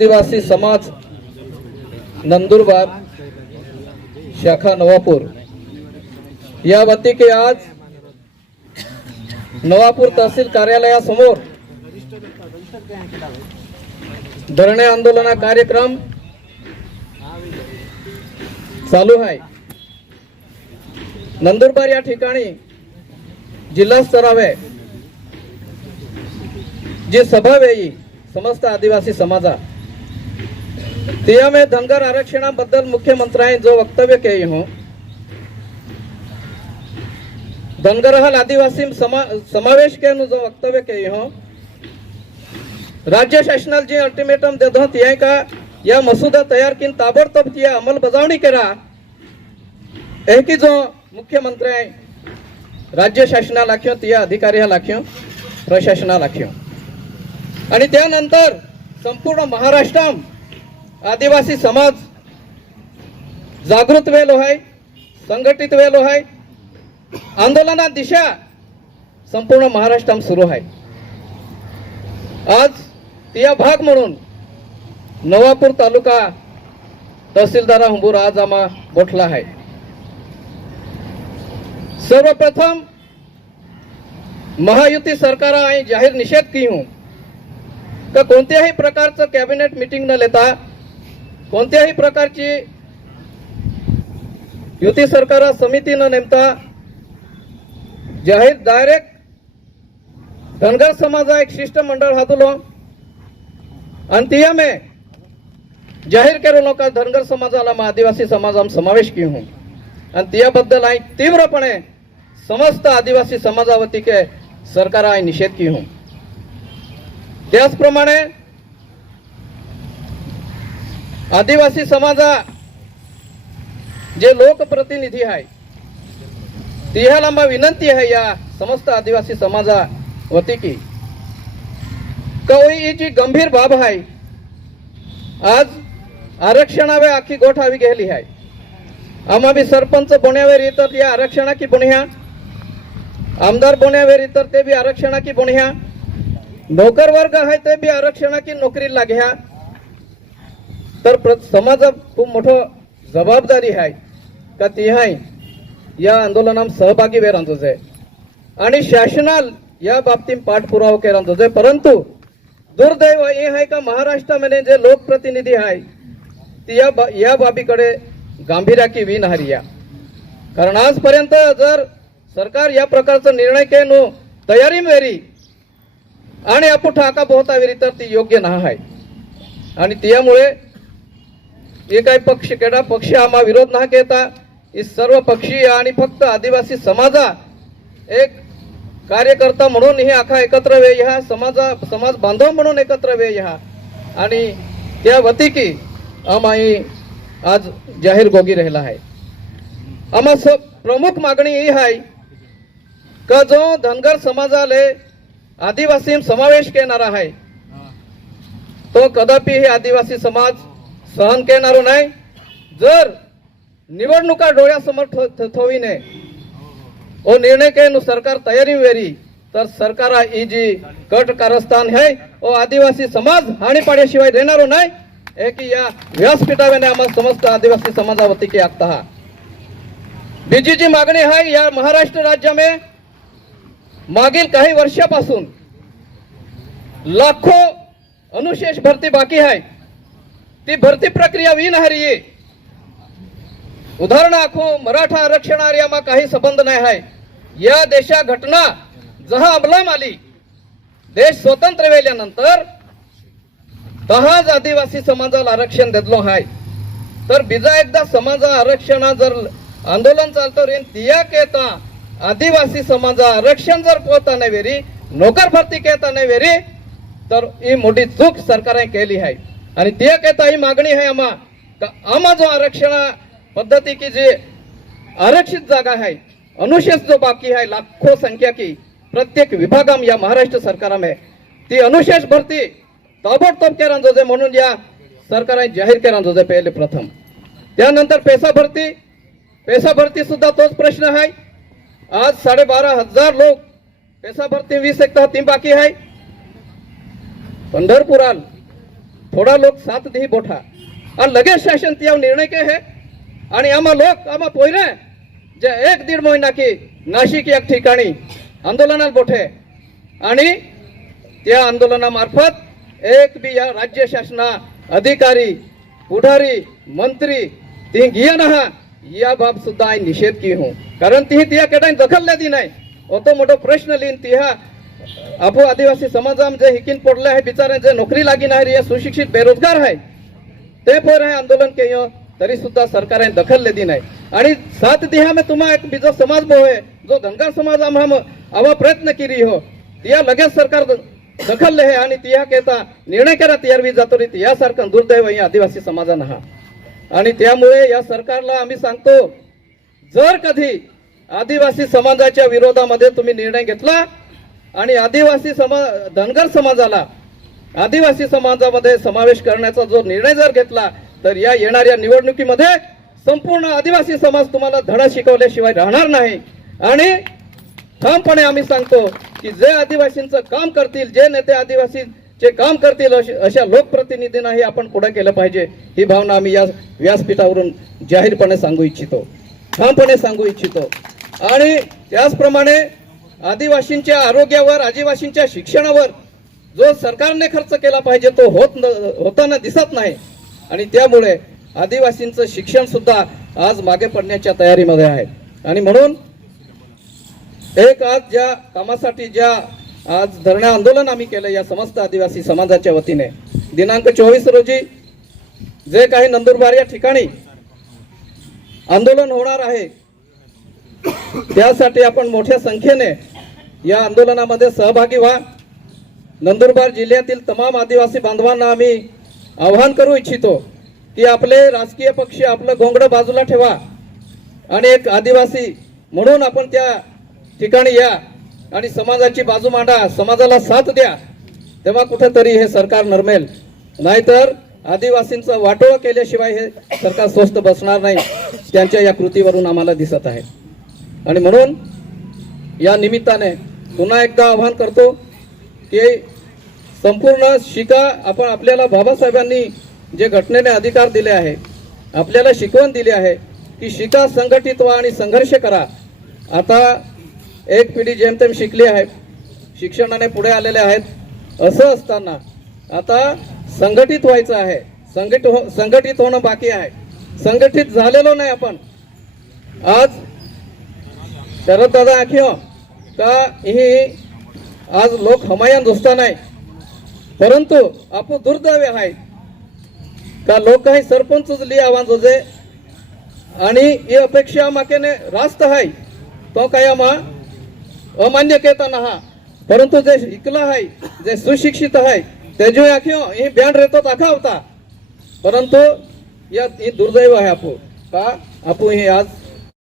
आदिवासी समाज नंदुरबार शाखा नवापूर या वतीके आज नवापूर तहसील कार्यालयासमोर धरणे आंदोलन कार्यक्रम चालू आहे। नंदुरबार या ठिकाणी जिल्हा स्तरावर जी सभा वेळी समस्त आदिवासी समाजा में धनगर आरक्षणाबद्दल मुख्यमंत्र्यांनी जो वक्तव्य केले हो धनगर हल आदिवासी समावेश के जो वक्तव्य केले हो राज्य शासनाला जी अल्टिमेटम दे दो तिया का या मसुदा तयार किन ताबडतोब तिया अंमलबजावणी करा एक जो मुख्यमंत्री राज्य शासनाला लाख्यो तिया अधिकारी लाख्यो प्रशासना लाख्यो आणि त्यानंतर संपूर्ण महाराष्ट्रात आदिवासी समाज जागृत वेलो है, संघटित वेलो है, आंदोलना दिशा संपूर्ण महाराष्ट्रात सुरू है। आज तिया भाग म्हणून नवापूर तालुका तहसीलदार हुंबूर आज आम्हा बोठला है। सर्वप्रथम महायुती सरकार जाहीर निषेध की हूं का कोणत्याही प्रकारचं कॅबिनेट मीटिंग न लेता कोणत्याही प्रकारची युती सरकार समिती न नेमता जाहीर डायरेक्ट धनगर समाजा एक शिष्टमंडळ हातलो आणि तिया में जाहीर केलो का धनगर समाजाला आदिवासी समाजाम समावेश की हूं आणि तियाबद्दल आई तीव्रपणे समस्त आदिवासी समाजावती के सरकार आई निषेध की हूं। त्याचप्रमाणे आदिवासी समाजा जे लोकप्रतिनिधी आहे तिहाला मा विनंती है या समस्त आदिवासी समाजा वती की कोई जी गंभीर बाब है आज आरक्षणावे आखी गोठावी गेली है आम्हा भी सरपंच बोण्यावेरी तर या आरक्षणा की बोण्या आमदार बोण्यावेरी तर ते भी आरक्षणा की बोण्या नौकर वर्ग है ते भी आरक्षणा की नोकरी लाग्या तर समाजा खूप मोठो जबाबदारी है का ती है या आंदोलनात सहभागी वे रांजोजे आणि शासनाल या बाबतीत पाठपुरावा के रांजोजे। परंतु दुर्दैव ये है का महाराष्ट्र में जे लोकप्रतिनिधी है ती या बाबीकडे गांभीर्याकी वीन हरिया कारण आजपर्यंत जर सरकार या प्रकारचा निर्णय केनो तयारी वेरी आणि आपण ठाका बोहतावेरी तर ती योग्य ना आहे आणि त्यामुळे एक काही पक्ष केडा पक्ष आम्हा विरोध ना केता इस सर्व पक्षीय आणि फक्त आदिवासी समाजा एक कार्यकर्ता म्हणून हे आखा एकत्र वे ह्या समाज बांधव म्हणून एकत्र वे ह्या आणि त्या वती की आम्ही आज जाहीर गोगी राहिला आहे। आम्हा सब प्रमुख मागणी ही आहे का जो धनगर समाजाले आदिवासी समावेश करणारा आहे तो कदापि हे आदिवासी समाज सहन करणारो नाही। जर निवडणुका डोळ्यासमोर ठेवीने ओ निर्णय के सरकार तयारी वेरी तर सरकार ही जी कट कारस्थान है ओ आदिवासी समाज हानी पाड्याशिवाय देणारो नाही एक या व्यासपीठावेने आम्हाला समस्त आदिवासी समाजावती की आखता हा बीजी जी मागणी आहे या महाराष्ट्र राज्य में मागील काही वर्षापासून लाखों अनुशेष भरती बाकी है ती भरती प्रक्रिया विनहरी उदाहरण आखो मराठा आरक्षण आर्यामा काही संबंध नाही है। या देशा घटना जहा अंमलाम आली देश स्वतंत्र वेल्यानंतर तहाज आदिवासी समाजाला आरक्षण दिलो है तर बिजा एकदा समाजा आरक्षणा जर आंदोलन चालतो रे तिया केता आदिवासी समाजा आरक्षण जर पोहता नाही वेरी नोकर भरती केता नाही वेरी तर ही मोठी चूक सरकारने केली आहे आणि तिया केता ही मागणी है आम्हा जो आरक्षण पद्धती की जे आरक्षित जागा है अनुशेष जो बाकी है लाखों संख्या की प्रत्येक विभागाम या महाराष्ट्र सरकार में ती अनुशेष भरती ताबडतोब के रांजोजे म्हणून या सरकारने जाहीर के रांजोजे पहिले प्रथम। त्यानंतर पैसा भरती सुद्धा तोच प्रश्न है। आज 12,500 लोग पैसा भरती 20 एक टीम बाकी है। पंढरपुराल थोड़ा लोक साथ दी बोठा आणि लगेच शासन त्या निर्णय के है आणि आम्हा लोक आम्हा पोयरे जे 1-1.5 महिना की नाशिक या ठिकाणी आंदोलनात बोठे आणि त्या आंदोलनामार्फत एक बी या राज्य शासना अधिकारी पुढारी मंत्री ती गिया नहा या बाब सुद्धा आई निषेध की हूँ कारण ती त्या केटाई दखल लेती नाही तो मोठो प्रश्न लिहिन तिहा आपो आदिवासी समाजाम जे हिकीन पडले आहे बिचारे जे नोकरी लागी नाही रे सुशिक्षित बेरोजगार आहे ते पर है आंदोलन के तरी सुद्धा सरकार दखल लेती नाही आणि सात दिहा में तुम्हा एक बीजो समाज बो है जो धनगर समाज हम आवा प्रयत्न करी हो तिया लगेच सरकार दखल ले आणि तिया कहता निर्णय करा तयारवी जातो रे यासारखं दुर्दैव या आदिवासी समाजानं हा आणि त्यामुळे या सरकारला आम्ही सांगतो जर कधी आदिवासी समाजाच्या विरोधामध्ये तुम्ही निर्णय घेतला आणि आदिवासी धनगर समाजाला आदिवासी समाजामध्ये समावेश करण्याचा जो निर्णय जर घेतला तर या येणाऱ्या निवडणुकीमध्ये संपूर्ण आदिवासी समाज तुम्हाला धडा शिकवल्याशिवाय राहणार नाही आणि ठामपणे आम्ही सांगतो की जे आदिवासींचं काम करतील जे नेते आदिवासीचे काम करतील अशा लोकप्रतिनिधींनाही आपण पुढे केलं पाहिजे ही भावना आम्ही या व्यासपीठावरून जाहीरपणे सांगू इच्छितो ठामपणे सांगू इच्छितो आणि त्याचप्रमाणे आदिवासींच्या आरोग्यावर आदिवासींच्या शिक्षणावर जो सरकारने खर्च केला पाहिजे तो होताना दिसत नाही आणि त्यामुळे आदिवासींचं शिक्षण सुद्धा आज मागे पडण्याच्या तयारीमध्ये आहे आणि म्हणून एक आज ज्या कामासाठी ज्या आज धरणे आंदोलन आम्ही केलं या समस्त आदिवासी समाजाच्या वतीने दिनांक 24 रोजी जे काही नंदुरबार या ठिकाणी आंदोलन होणार आहे त्यासाठी आपण मोठ्या संख्येने या आंदोलनामध्ये सहभागी व्हा नंदुरबार जिल्ह्यातील तमाम आदिवासी बांधवांना आम्ही आवाहन करू इच्छितो की आपले राजकीय पक्ष आपलं घोंगडं बाजूला ठेवा आणि एक आदिवासी म्हणून आपण त्या ठिकाणी या आणि समाजाची बाजू मांडा समाजाला साथ द्या तेव्हा कुठेतरी हे सरकार नरमेल नाहीतर आदिवासींचं वाटोळं केल्याशिवाय हे सरकार स्वस्थ बसणार नाही त्यांच्या या कृतीवरून आम्हाला दिसत आहे आणि म्हणून या निमित्ताने पुन्हा एकदा आवाहन करतो की संपूर्ण शिका आपण आपल्याला बाबासाहेबांनी जे घटनेने अधिकार दिले आहे आपल्याला शिकवण दिली आहे की शिका संघटित व्हा आणि संघर्ष करा आता एक पिढी जेमतेम शिकली आहे शिक्षणाने पुढे आलेले आहेत असं असताना आता संघटित व्हायचं आहे संघटित होणं बाकी आहे संघटित झालेलो नाही आपण आज शरद दादा आखियो का ही आज लोक हमायन दोस्ता नाही परंतु आपण दुर्दैव आहे का लोक काही सरपंच ली आव्हान जोजे आणि ही अपेक्षा माकेने रास्त आहे तो काय आम्हा अमान्य कहता नहा परंतु जे शिकला आहे जे सुशिक्षित आहे ते जो आखियो ही बँड रहतो आखा होता परंतु या दुर्दैव आहे आपू का आपू हे आज